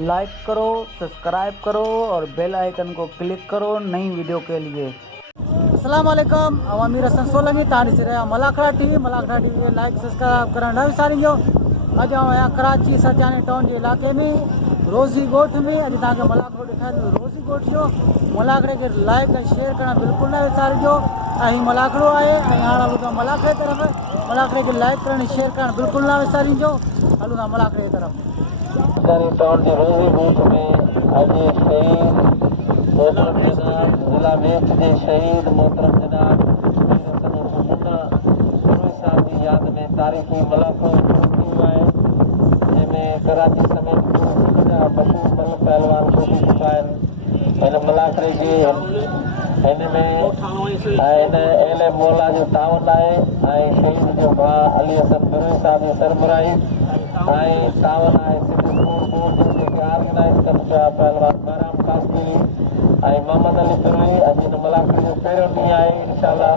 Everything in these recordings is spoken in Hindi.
लाइक करो, सब्सक्राइब करो और बेल आइकन को क्लिक करो नई वीडियो के लिए। अस्सलाम वालेकुम, अमीर हसन सोलंगी तारी से रहा मलाखरा टीवी के लाइक सब्सक्राइब करण न विसारिजो। अॼु आहियां कराची सचानी टाउन के इलाके में रोज़ी ॻोठ में। अॼु तव्हांखे मलाखरो ॾेखारींदो रोज़ी ॻोठ जो। मलाखरे के लाइक ऐं शेयर करण बिल्कुलु न विसारिजो। ऐं मलाखरो आहे ऐं हाणे हलूं था मलाखरे तरफ़। मलाखरे के लाइक करण शेयर करण बिल्कुलु न विसारिजो। हलूं था मलाखरे तरफ़। टाउन के रोज़ी ॻोठ में अॼु शहीद मोहतरम जनाब ज़िला वेस्ट के शहीद मोहतरम जनाब साहब की याद में तारीख़ी मलाखरो शुरू है, जंहिंमें कराची समेत मशहूर मल्ह पहलवान को भी चुका है। मलाखरे के हिन में एल मौला जो तावन है। शहीद जो भाउ अली हसन बिरोही साहब जी सरबराही तावन है। ऑर्गेनाइज कनि पिया पहलवान बहराम खashkeli मोहम्मद अली बिरोही। अॼु हिन मलाखरे जो पहिरियों ॾींहुं आहे। इंशाअल्लाह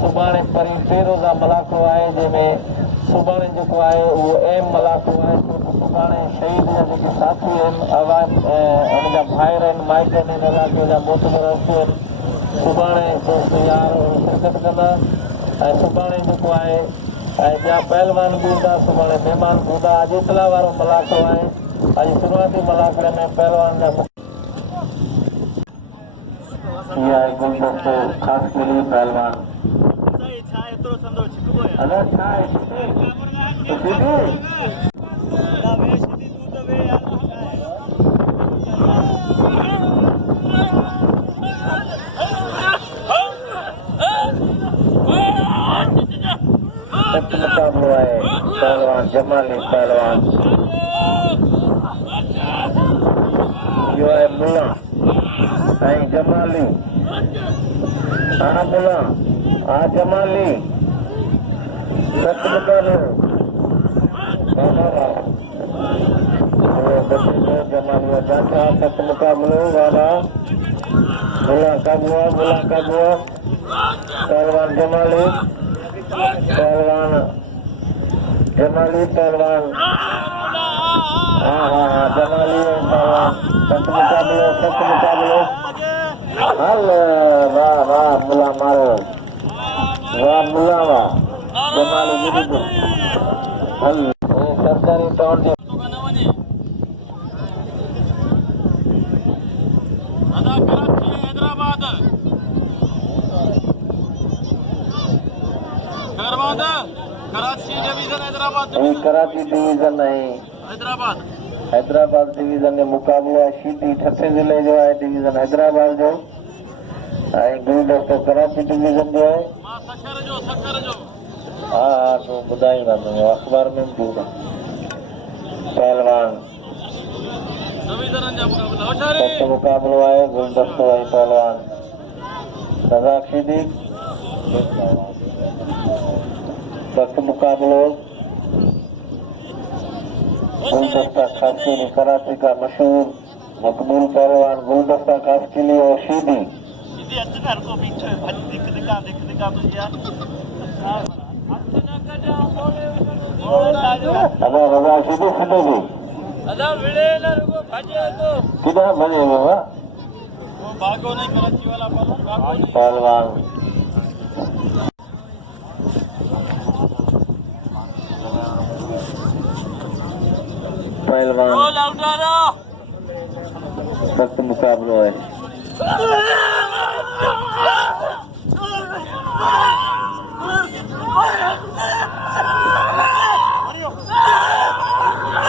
सुभाणे परी टे रोज़ा मलाखरो आहे, जंहिंमें सुभाणे जेको आहे उहो अहम मलाखरो आहे। सुभाणे शहीद जा जेके साथी आहिनि, आवाज़ हुनजा भाइर आहिनि, माइट आहिनि, हिन इलाइक़े जा मोतबर हस्ती आहिनि, सुभाणे दोस्त यार शिरकत कंदा। ऐं सुभाणे जेको आहे ॿिया पहलवान बि ईंदा, सुभाणे महिमान बि हूंदा। अॼु इतला वारो मलाखरो आहे। अॼु शुरूआती मलाखरे में पहलवान जा गुलदस्तो khashkeli पहलवान मुकाबलो है। पहलवान जमाली पहलवान जो है मुला जमाली मुला जमाली सत मुकाबलो जमाली बादशाह सत मुकाबलो वाला मुला का पहलवान जमाली पहलवान पहलवान हाँ जमाली पहलवान सत मुकाबलो हल वाह मुला मारो वाह मुला वाह जमाली हल सरकारी तौर से कराची डिवीजन है। हैदराबाद डिवीजन में मुकाबलो है। शीदी ठठे जिले जो है डिवीजन हैदराबाद जो। गुलदस्तो कराची डिवीजन जो है। हाँ तो ॿुधाईंदा अखबार में भी पहलवान मुकाबलो है। गुलदस्तो है पहलवान razaq sheedi सख्त मुकाबलो गुलदस्ता khashkeli कराची का मशहूर मकबूल पहलवान गुलदस्ता khashkeli और sheedi अगर रजा sheedi खटेगी किधर बने बाबा पहलवान सख्त मुकाबलो है।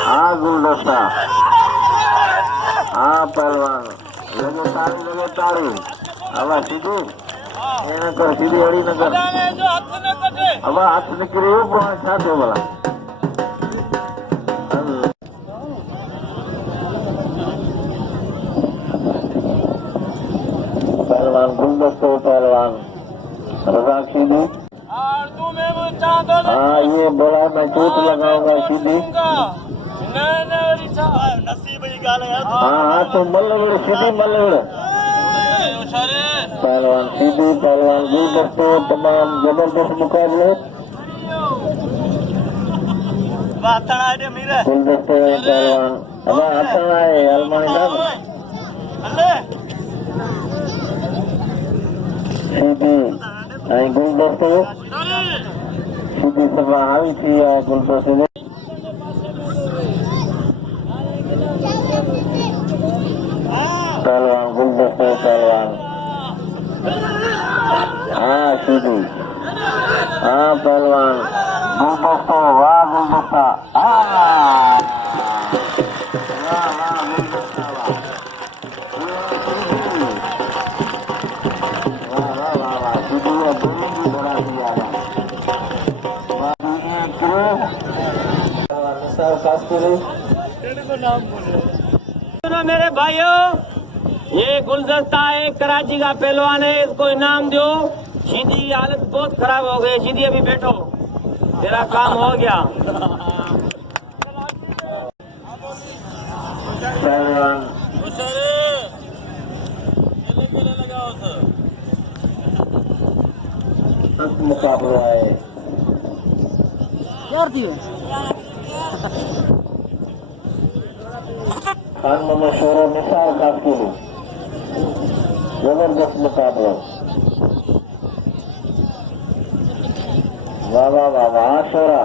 हाँ गुलदस्ता हाँ पहलवान लगे तारी अब ठीक है न कर सीधी अड़ी न कर अब हाथ निकले छा थियो भला पहलवान गुलदस्तो पहलवान razaq sheedi हाँ ये बोला मैं चोट लगाऊंगा sheedi हाँ तो मल्ल sheedi मल्ल पहलवान sheedi पहलवान गुलदस्तो तमाम जबरदस्त मुकाबले गुलदस्तो पहलवान अब अच्छा है अलमारी साहब सीधी आई गुलदस्तो सीधी सभा हावी थी है गुलदस्तो पहलवान गुलदस्तो पहलवान हाँ सीधी हाँ पहलवान गुलदस्तो वाह गुलदस्ता हाँ सुनो मेरे भाइयों, ये गुलदस्ता है, कराची का पहलवान है, इसको इनाम दो। शीदी की हालत बहुत खराब हो गई। शीदी अभी बैठो, तेरा काम हो गया। मुकाबला है क्या थी खान में शोरो मिसाल खashkeli जबरदस्त मुकाबला वाह वाह वाह वाह शोरा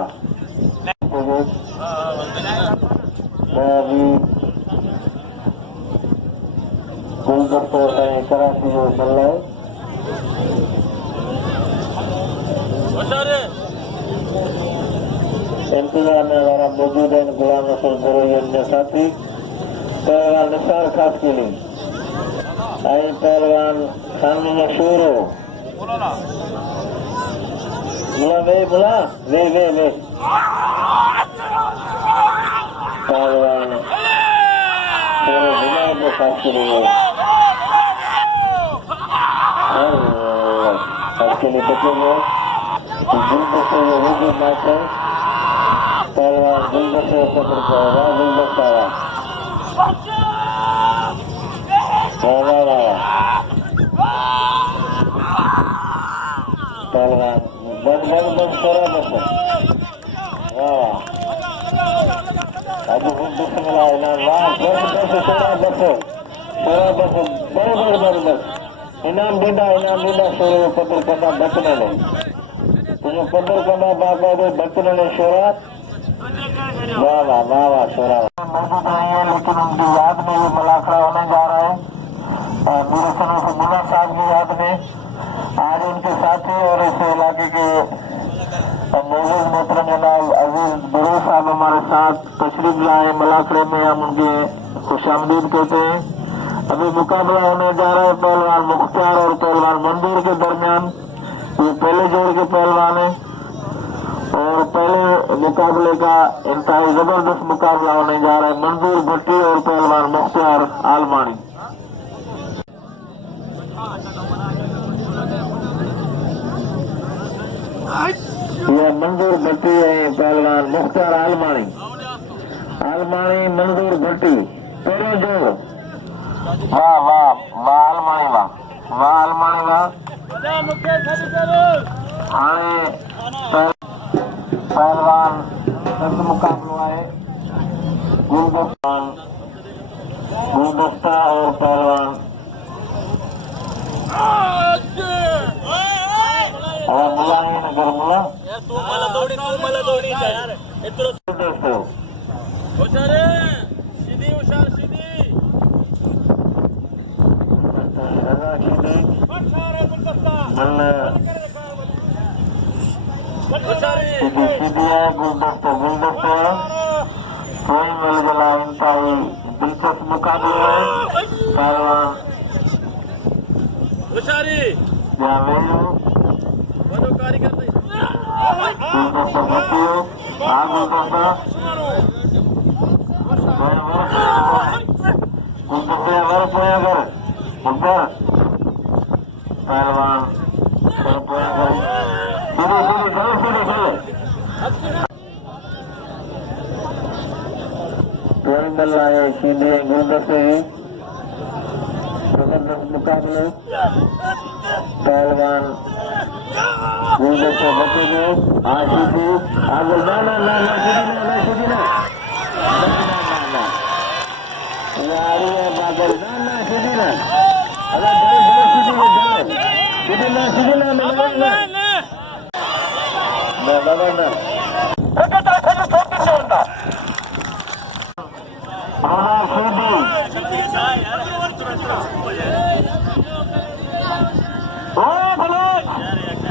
अभी गुलदस्तो है कराची जो मल्ह है इंतजार में हमारा मौजूद है गुलाम रसूल ब्रोही अन्य साथी पहलवान निसार खashkeli आई पहलवान खान में शोरो मुला वे पहलवान शोरो मुला में khashkeli khashkeli बचेंगे गुलदस्ते वजूद मैच है पहलवान गुलदस्ते पकड़ कर वाह गुलदस्ता वाह पहलवान बस शोरा बस वाह अभी गुलदस्ते मिला इनाम वाह बस शोरा बस बस इनाम दीदा शोरे पकड़ करना बचने नहीं तुझे कदर करना बाबा दे बचने ने शोरा वाह वाह वाह वाह शोरा मौजूद नहीं है लेकिन उनकी याद में ये मलाखरा होने जा रहा है मेरे समय से मुला साहब की याद में आज उनके साथी और इस इलाके के मौजूद मोहतरम जनाब अजीज बड़े साहब हमारे साथ तशरीफ लाए मलाखरे में हम उनके खुशामदीद कहते हैं। अभी मुकाबला होने जा रहा है पहलवान मुख्tyar और पहलवान मंजूर के दरमियान। ये पहले जोड़ के पहलवान है और पहले मुकाबले का इंतहाई जबरदस्त मुकाबला होने जा रहा है मंजूर भट्टी और पहलवान मुkhtyar almari। यह मंजूर भट्टी है पहलवान मुkhtyar almari मंजूर भट्टी पहले जोड़ वाह वाह वाह almari वाह पहलवान मुकाबला है गुलदस्ता और पहलवान मुला है नगर मुला सीधी है गुलदस्तो है कोई मिल गया इंतहाई दिलचस्प मुकाबला है पहलवान गुलदस्तो भट्टियो गुलदस्ता पहलवान सीधे गुलदस्ते जबरदस्त मुकाबले पहलवान गुलदस्ते बचेंगे सीधी आगे ना ये आ रही है बादल ना सीधी ना अरे बड़े बड़े सीधी ना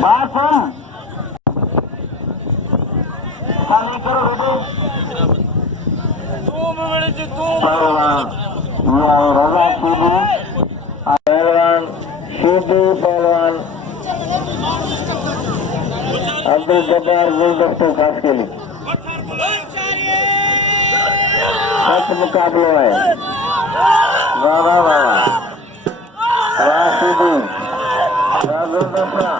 बात सुन खाली करो रजा पहलवान शेदी पहलवान अब्दुल जब्बार गुलदस्तो खशकली सच मुकाबलो है वाह वाह वाह वाह शेदी वाह गुलदस्ता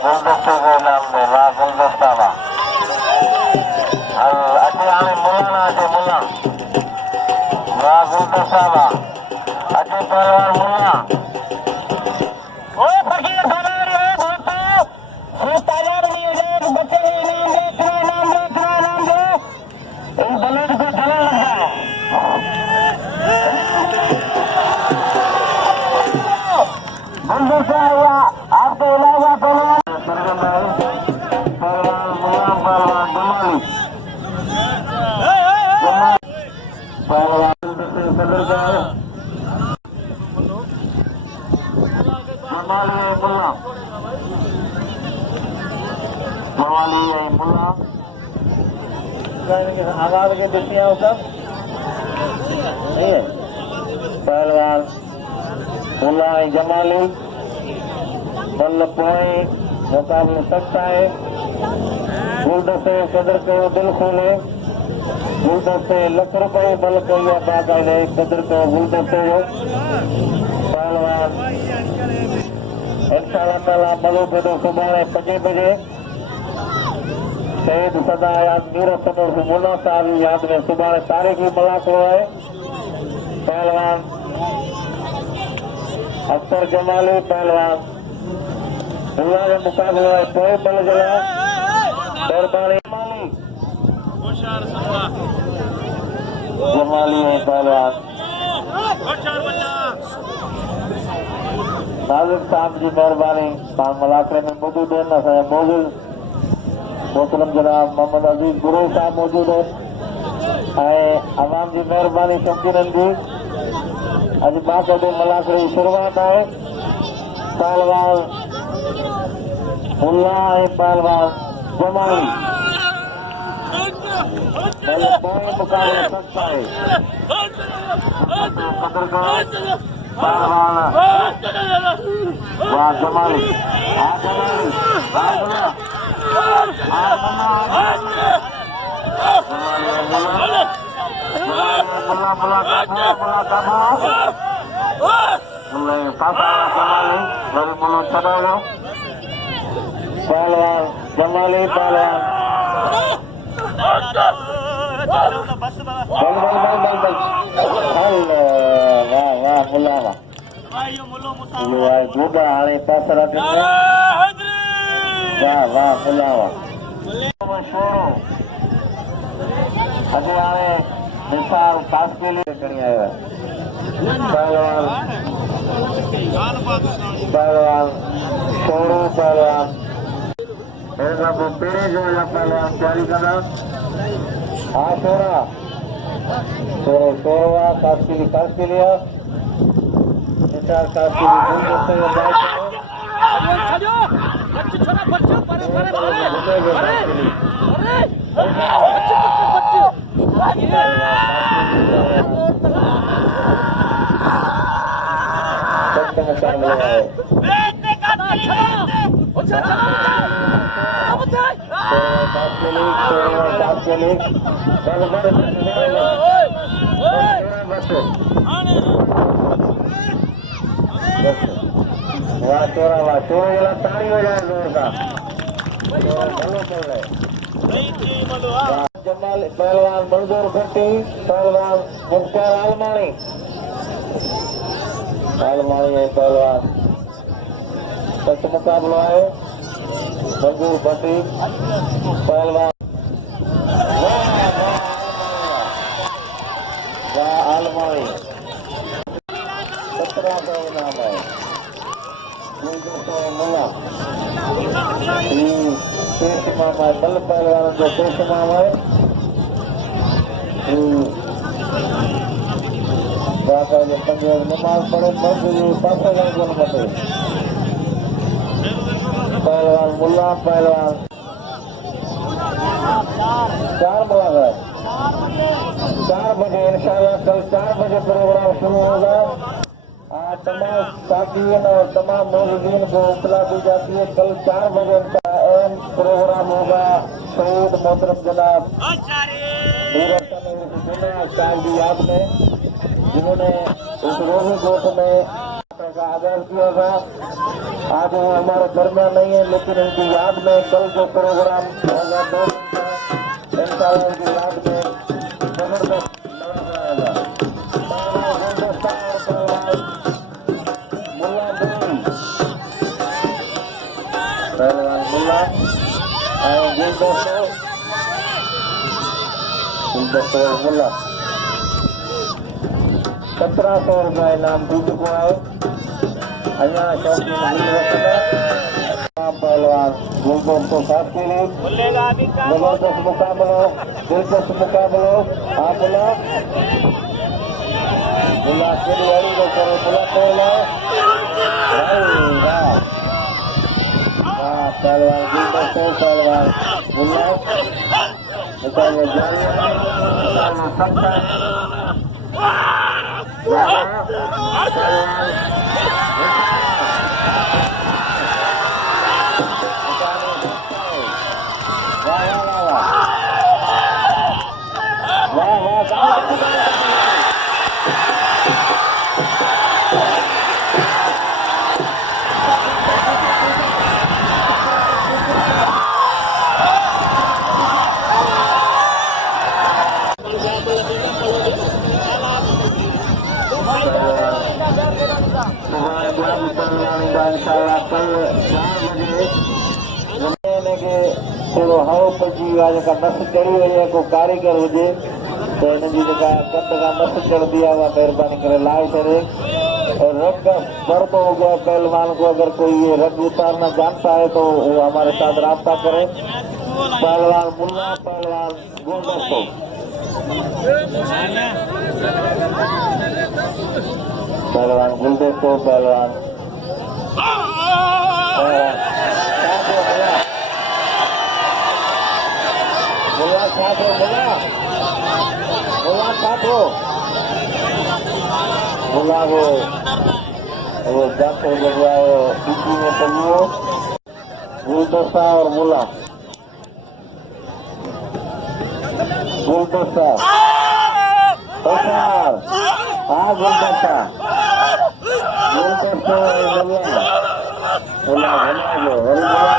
गुलदस्ते के नाम में वाह गुलदस्ता वाह अच्छे आने मुला ना अच्छे मुला वाह गुलदस्ता वाह अच्छे पहलवान मुला ओए फकीर दलाल है दोस्तों ये ताजार नहीं हो जाए बच्चे इनाम दे इन बलद को जला लगा गुलदस्ता हुआ आपके इलावा पहलवान पहलवान मुला पहलवान पहलवान सदर का है जमाली मुला आवाज के देखिए वो सब नहीं है पहलवान मुला जमाली बल्ल पोए मुकाबले सकता है गुलदस्ते सदर को दिल खोले गुलदस्ते लख रुपये बल करिए बाकायदे सदर को गुलदस्ते हो पहलवान इंशाअल्लाह ताला मलो पे तो सुबह 5 बजे शहीद सदा याद मीर सदर मुला साहब याद में सुबह तारीख भी मलाखरो है पहलवान अख्तर जमाली पहलवान मुला के मुकाबले है कोई बल जला मेहरबानी जमाली है पहलवान नाजिक साहब जी मेहरबानी मलाखरे में मौजूद है ना मौजूद मोहतरम जनाब मोहम्मद अजीज ब्रोही साहब मौजूद है आवाम जी मेहरबानी शौकीन जी अज बाकायदे मलाखरे की शुरुआत है पहलवान मुला है पहलवान जमाली कोई मुकाबला सकता है कदर का पहलवान वाह जमाली पहलवान जमाली पहलवान वाह वाह मुला वाह बूढ़ा हाणे पासरा वाह वाह मुला वाह शोरो अॼु हाणे मिसाल खशकली खणी आयो आहे पहलवान शोरो पहलवान हिन खां पोइ पहिरें जो पहलवान तयारी कंदा हा शोरा शोरो शोरो आहे खशकली आहे मिसाल खशकली वाह चोरा वाह चोरा जला ताड़ी हो जाए जोर का भलो चल रहे जमाल पहलवान मंजूर भट्टी पहलवान मुख्तार अलमारी almari है पहलवान सच मुकाबला है मंजूर बटी पहलवान almari 17 का इनाम है मुला पेश इमाम है बल्ल पहलवान जो पेश इमाम है नमाज पढ़े पहलवान मुला पहलवान 4 मुलाकात 4 बजे इंशाल्लाह कल 4 बजे प्रोग्राम शुरू होगा। तमाम साथियों और तमाम मौजूदीन को इत्तला दी जाती है कल 4 बजे उनका अहम प्रोग्राम होगा। शहीद मोहतरम जनाब साहब की याद में जिन्होंने उस रोजे गोथ में का आगाज किया था। आज वो हमारे दरमियान नहीं है लेकिन उनकी याद में कल जो प्रोग्राम होगा 2 दिन का इंशाल्लाह उनकी याद में जबरदस्त लगाया पहलवान मुल्ला आए गुलदस्तो मुल्ला 1700 रुपया इनाम दी चुका है। अञा शौकीन पहलवान गुलदस्तो खashkeli जबरदस्त मुकाबलो दिलचस्प मुकाबलो मुला मुला केड़ी वाली को करे मुला पहलवान पहलवान गुलदस्तो पहलवान मुला मुकाबला जारी है सकता इंशाल्लाह कल 4 बजे के थोड़ो हव पची जेका मस चढ़ी वई है को कारीगर हुजे तो इन जी जेका कद का मस चढ़ती है वह मेहरबानी करे लाए करे। और रग दर्द हो गया पहलवान को अगर कोई ये रग उतारना जानता है तो वो हमारे साथ राब्ता करे। पहलवान मुल्ला पहलवान गुलदस्तो पहलवान गुलदस्तो पहलवान मुला छात्रो मुला वो जाते लगवाए पीछी में पलियो गुलदस्ता और मुला गुलदस्ता गुलदस्ता गुलदस्तो मुला मुला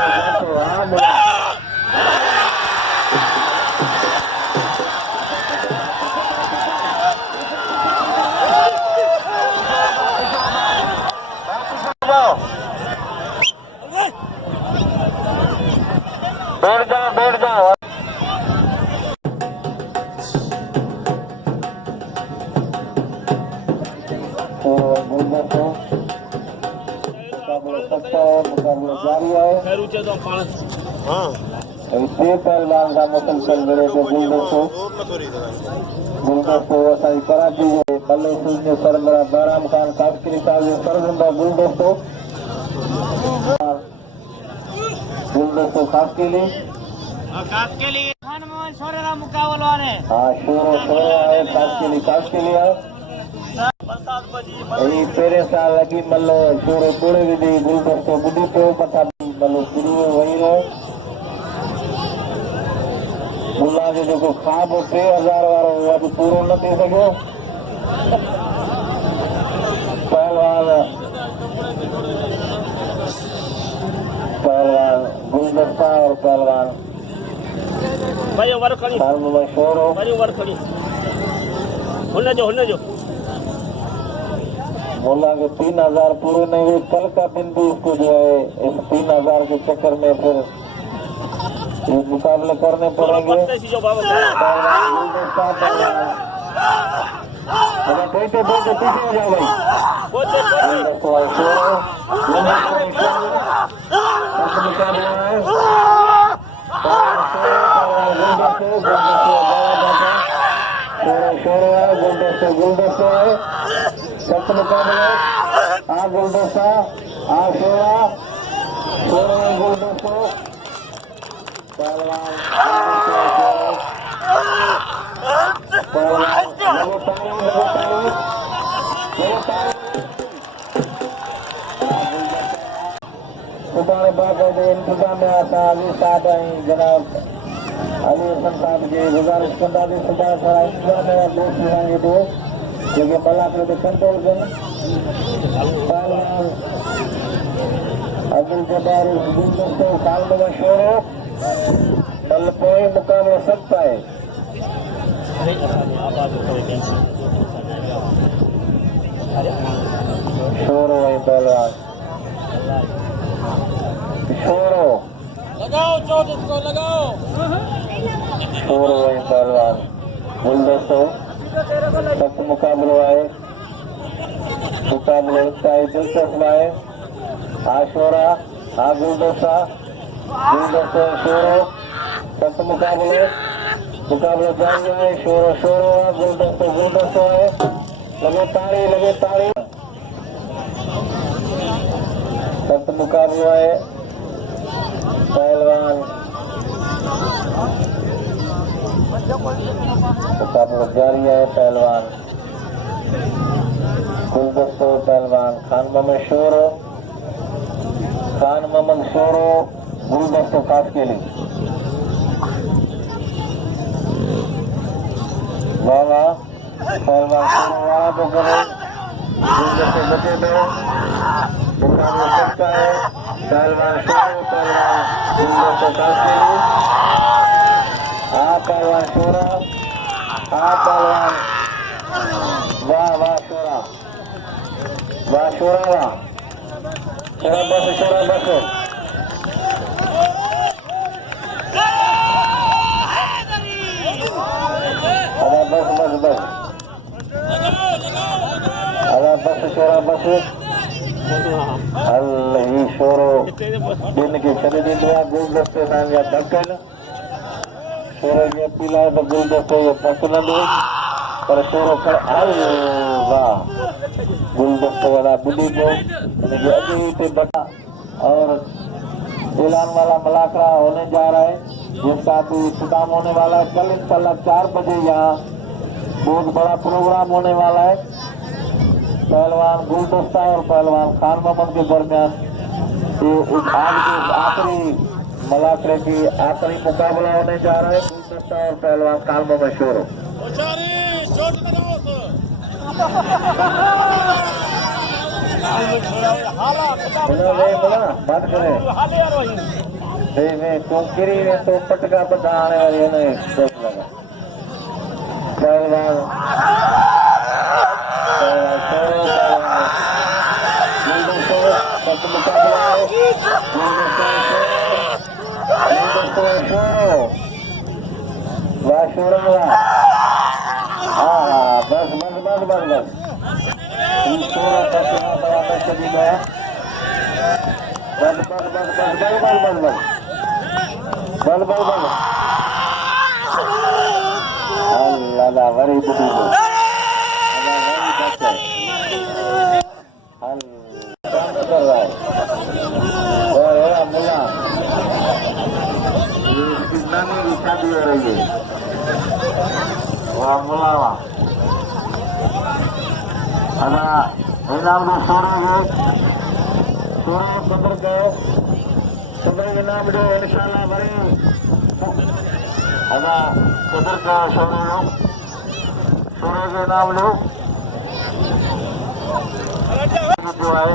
बैठ जाओ मुकाबला जारी है। पहलवान का मुसलसल मेरे को गुलदस्तो असांजी कराची जे कल्ले सूझे सरबरा बहराम खान khashkeli साहब जो सरगुंदा गुलदस्तो khashkeli शोरो है khashkeli है पेरे साल लगी मल्लो शोरो तोड़े विधि गुलदस्तो बुढ़ी पे पता मल्लो शुरू वही रहे मुला जो जेको ख्वाब 3000 वारो वो अॼु पूरो न थी सघियो। पहलवान गुलदस्ता और पहलवान शोरो बोला कि 3000 पूरे नहीं हुए, कल का दिन भी उसको जो है इस 3000 के चक्कर में फिर ये मुकाबले करने पड़ेंगे। बैठे बैठे पीछे हो जाओ भाई। मुकाबला है शोरो है, गुलदस्तो है, सख्त मुकाबला। आ गुलदस्ता, आ शोरा, शोरो है गुलदस्तो, पहलवान सुबह बाद इंतजाम में आता अली साहब आई जनाब अली हसन साहब की गुजारिश करता थी सुबह सारा इंतजाम में दोस्त मिलाएंगे दो क्योंकि मलाखरा को कंट्रोल करें। पहलवान अब्दुल जब्बार गुलदस्तो साल में शोरो मल्ह कोई मुकाबला सकता है। शोरो है पहलवान, शोरो लगाओ चोट इसको लगाओ। शोरो है पहलवान, गुलदस्तो सख्त मुकाबला है। मुकाबला लगता है दिलचस्प है। आ शोरा, आ गुलदस्ता, गुलदस्तो शोरो सख्त मुकाबले, मुकाबला जारी है। शोरो शोरो है, गुलदस्तो गुलदस्तो है। लगे ताड़ी सख्त मुकाबला है। पहलवान मुकाबला जारी है। पहलवान गुलदस्तो पहलवान खान मोहम्मद शोरो गुलदस्तो खashkeli। वाला पहलवान शोरो वाला तो करे गुलदस्तो बचे दो मुकाबला सकता है। पहलवान शोरो पहलवान गुलदस्तो खashkeli। आ पहलवान शोरा, आ पहलवान वाह वाह शोरा, वाह शोरा वाह शोरा बस शोरा बस। अरे बस बस बस अरे बस शोरा बस। अल्लाह शोरो दिन की चली दिन गुलदस्ते सांगा ढक्कन शोरो ये पीला तो गुलदस्तो ये पसंद पर शोरो कर वाह गुलदस्तो वाला बुढ़ी को अभी से बता और ऐलान वाला मलाखरा होने जा रहा है जिसका भी इख्तिताम होने वाला है। कल इंशाल्लाह 4 बजे यहाँ बहुत बड़ा प्रोग्राम होने वाला है। पहलवान गुलदस्ता और पहलवान खान मोहम्मद के दरमियान ये आज के आखिरी मलाखरे की आखिरी मुकाबला होने जा रहा है। गुलदस्ता और पहलवान खान मोहम्मद शोरो बात करें तुम गिरी ने तो पटका बताने वाली नहीं सोच लगा। पहलवान मुकाबला हाँ बस बस बस बस बस चली गया बस बस बस बस बस बस बस बस बस बस अल्लाह वरी बुद्धि कर रहा है और मुला इसकी नानी की शादी हो रही है। वाह मुला वाह अदा इनाम दो शोरो कब्र के सदर इनाम दो इंशाल्लाह वरी अदा कब्र का शोरो के इनाम लो जो है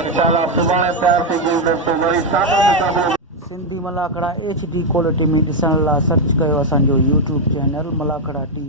इंशाल्लाह सुबह प्यार से गुलदस्तो वरी सादो मुकाबलो सिंधी मलाखड़ा HD क्वालिटी में ॾिसण लाइ सर्च कयो असांजो YouTube चैनल मलाखड़ा TV।